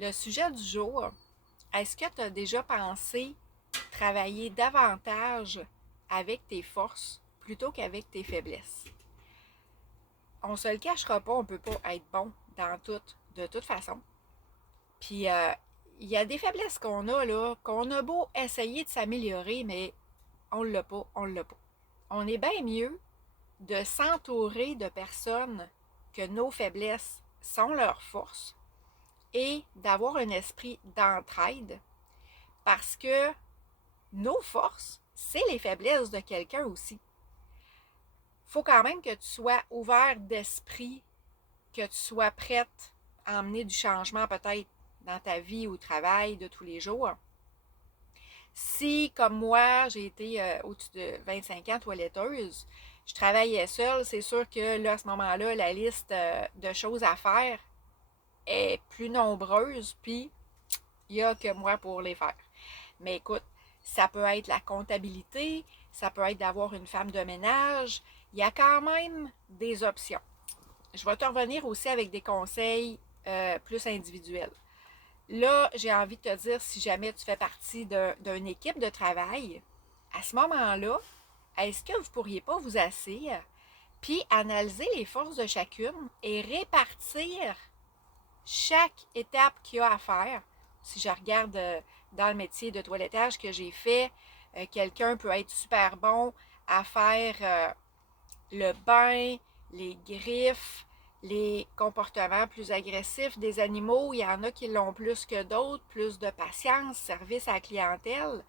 Le sujet du jour, est-ce que tu as déjà pensé travailler davantage avec tes forces plutôt qu'avec tes faiblesses? On se le cachera pas, on peut pas être bon dans tout, de toute façon. Puis, il y a des faiblesses qu'on a, là, qu'on a beau essayer de s'améliorer, mais on l'a pas, on l'a pas. On est bien mieux de s'entourer de personnes que nos faiblesses sont leurs forces et d'avoir un esprit d'entraide parce que nos forces, c'est les faiblesses de quelqu'un aussi. Il faut quand même que tu sois ouvert d'esprit, que tu sois prête à emmener du changement peut-être dans ta vie ou au travail de tous les jours. Si, comme moi, j'ai été au-dessus de 25 ans toiletteuse, je travaillais seule, c'est sûr que là, à ce moment-là, la liste de choses à faire est plus nombreuse, puis il n'y a que moi pour les faire. Mais écoute, ça peut être la comptabilité, ça peut être d'avoir une femme de ménage. Il y a quand même des options. Je vais te revenir aussi avec des conseils plus individuels. Là, j'ai envie de te dire, si jamais tu fais partie d'une équipe de travail, à ce moment-là, est-ce que vous ne pourriez pas vous asseoir puis analyser les forces de chacune et répartir chaque étape qu'il y a à faire? Si je regarde dans le métier de toilettage que j'ai fait, quelqu'un peut être super bon à faire le bain, les griffes, les comportements plus agressifs des animaux. Il y en a qui l'ont plus que d'autres, plus de patience, service à la clientèle.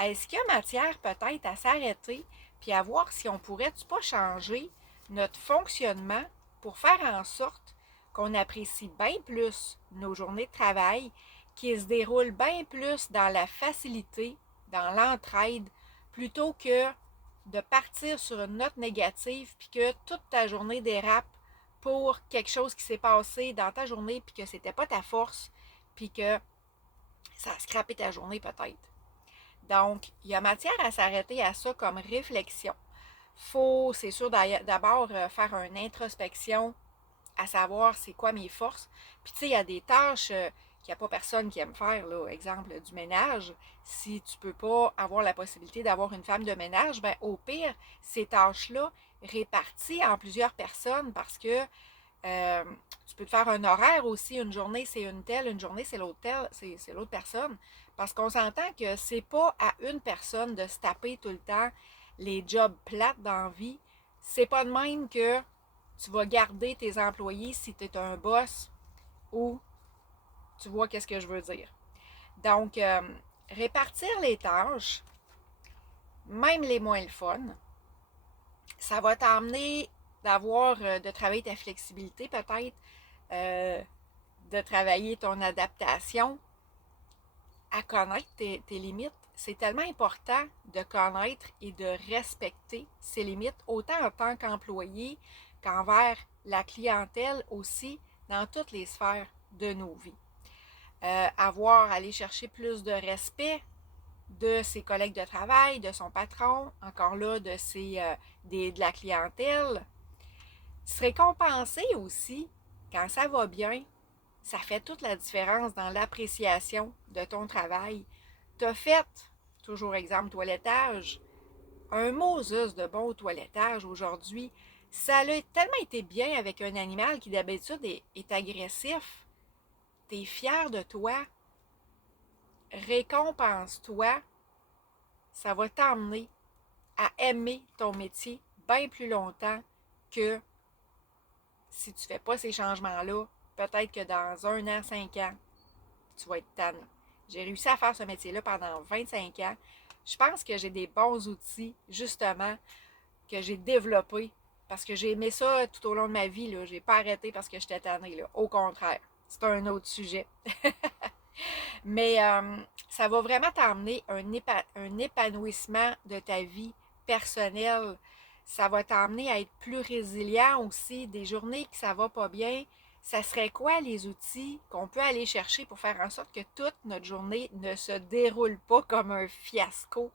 Est-ce qu'il y a matière peut-être à s'arrêter puis à voir si on pourrait-tu pas changer notre fonctionnement pour faire en sorte qu'on apprécie bien plus nos journées de travail, qui se déroulent bien plus dans la facilité, dans l'entraide, plutôt que de partir sur une note négative puis que toute ta journée dérape pour quelque chose qui s'est passé dans ta journée puis que c'était pas ta force puis que ça a scrappé ta journée peut-être. Donc, il y a matière à s'arrêter à ça comme réflexion. Faut, c'est sûr, d'abord faire une introspection à savoir c'est quoi mes forces. Puis tu sais, il y a des tâches qu'il n'y a pas personne qui aime faire, là, exemple du ménage. Si tu peux pas avoir la possibilité d'avoir une femme de ménage, ben au pire, ces tâches-là réparties en plusieurs personnes parce que euh, tu peux te faire un horaire aussi. Une journée, c'est une telle, une journée, c'est l'autre telle, c'est l'autre personne. Parce qu'on s'entend que c'est pas à une personne de se taper tout le temps les jobs plates dans la vie. C'est pas de même que tu vas garder tes employés si tu es un boss ou tu vois qu'est-ce que je veux dire. Donc, répartir les tâches, même les moins le fun, ça va t'emmener de travailler ta flexibilité peut-être, euh, de travailler ton adaptation, à connaître tes limites. C'est tellement important de connaître et de respecter ses limites, autant en tant qu'employé qu'envers la clientèle aussi, dans toutes les sphères de nos vies. Aller chercher plus de respect de ses collègues de travail, de son patron, encore là, de la clientèle. Se récompenser aussi, quand ça va bien, ça fait toute la différence dans l'appréciation de ton travail. T'as fait, toujours exemple toilettage, un Moses de bon toilettage aujourd'hui. Ça a tellement été bien avec un animal qui d'habitude est agressif. T'es fier de toi. Récompense-toi. Ça va t'emmener à aimer ton métier bien plus longtemps que si tu ne fais pas ces changements-là. Peut-être que dans 1 an, 5 ans, tu vas être tanné. J'ai réussi à faire ce métier-là pendant 25 ans. Je pense que j'ai des bons outils, justement, que j'ai développés parce que j'ai aimé ça tout au long de ma vie. Je n'ai pas arrêté parce que j'étais tannée. Là. Au contraire, c'est un autre sujet. Mais ça va vraiment t'emmener un épanouissement de ta vie personnelle. Ça va t'emmener à être plus résilient aussi. Des journées que ça va pas bien, ça serait quoi les outils qu'on peut aller chercher pour faire en sorte que toute notre journée ne se déroule pas comme un fiasco?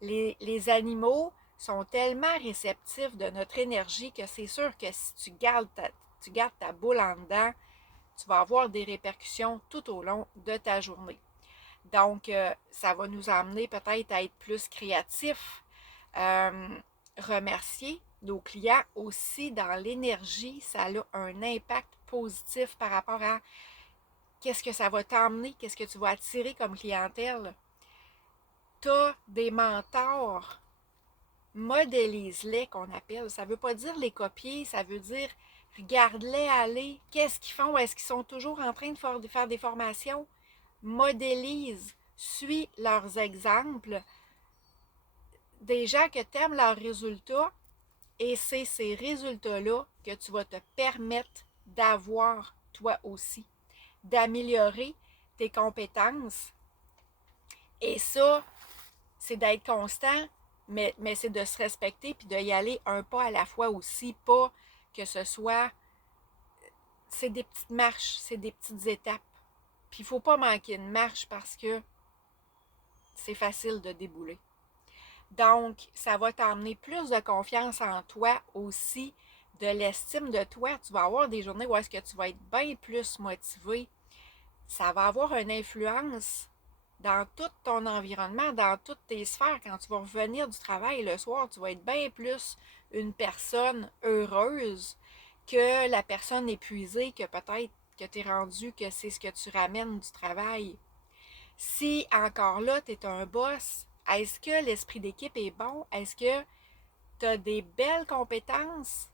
Les animaux sont tellement réceptifs de notre énergie que c'est sûr que si tu gardes ta boule en dedans, tu vas avoir des répercussions tout au long de ta journée. Donc, ça va nous amener peut-être à être plus créatifs, remercier nos clients aussi dans l'énergie. Ça a un impact positif par rapport à qu'est-ce que ça va t'emmener, qu'est-ce que tu vas attirer comme clientèle. Tu as des mentors, modélise-les qu'on appelle. Ça ne veut pas dire les copier, ça veut dire regarde-les aller. Qu'est-ce qu'ils font? Est-ce qu'ils sont toujours en train de faire des formations? Modélise, suis leurs exemples, des gens que tu aimes leurs résultats, et c'est ces résultats-là que tu vas te permettre d'avoir toi aussi, d'améliorer tes compétences. Et ça, c'est d'être constant, mais c'est de se respecter puis d'y aller un pas à la fois aussi, pas que ce soit, c'est des petites marches, c'est des petites étapes. Puis il ne faut pas manquer une marche parce que c'est facile de débouler. Donc, ça va t'emmener plus de confiance en toi aussi, de l'estime de toi. Tu vas avoir des journées où est-ce que tu vas être bien plus motivé. Ça va avoir une influence dans tout ton environnement, dans toutes tes sphères. Quand tu vas revenir du travail le soir, tu vas être bien plus une personne heureuse que la personne épuisée que peut-être que tu es rendu, que c'est ce que tu ramènes du travail. Si encore là, tu es un boss, est-ce que l'esprit d'équipe est bon? Est-ce que tu as des belles compétences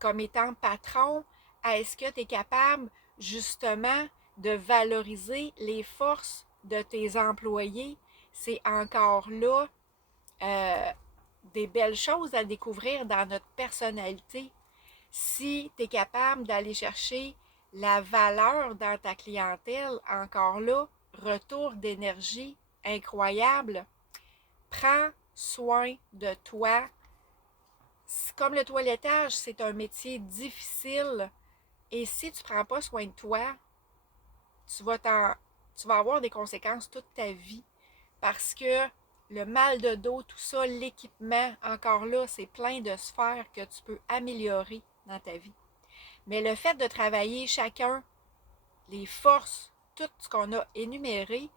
comme étant patron? Est-ce que tu es capable justement de valoriser les forces de tes employés? C'est encore là des belles choses à découvrir dans notre personnalité. Si tu es capable d'aller chercher la valeur dans ta clientèle, encore là, retour d'énergie incroyable. Prends soin de toi. Comme le toilettage, c'est un métier difficile. Et si tu ne prends pas soin de toi, tu vas avoir des conséquences toute ta vie. Parce que le mal de dos, tout ça, l'équipement, encore là, c'est plein de sphères que tu peux améliorer dans ta vie. Mais le fait de travailler chacun, les forces, tout ce qu'on a énuméré,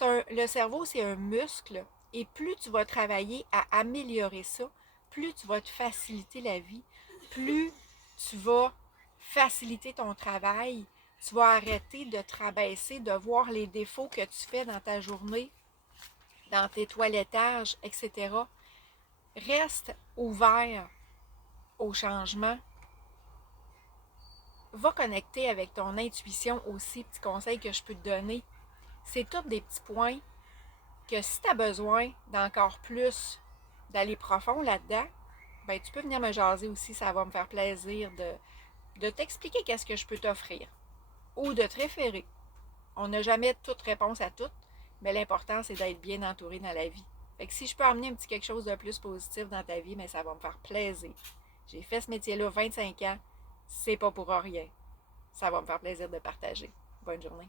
le cerveau, c'est un muscle. Et plus tu vas travailler à améliorer ça, plus tu vas te faciliter la vie, plus tu vas faciliter ton travail, tu vas arrêter de te rabaisser, de voir les défauts que tu fais dans ta journée, dans tes toilettages, etc. Reste ouvert au changement. Va connecter avec ton intuition aussi, petit conseil que je peux te donner. C'est tous des petits points que si tu as besoin d'encore plus, d'aller profond là-dedans, ben tu peux venir me jaser aussi, ça va me faire plaisir de t'expliquer qu'est-ce que je peux t'offrir ou de te référer. On n'a jamais toute réponse à tout, mais l'important, c'est d'être bien entouré dans la vie. Fait que si je peux amener un petit quelque chose de plus positif dans ta vie, mais ça va me faire plaisir. J'ai fait ce métier-là 25 ans, c'est pas pour rien. Ça va me faire plaisir de partager. Bonne journée.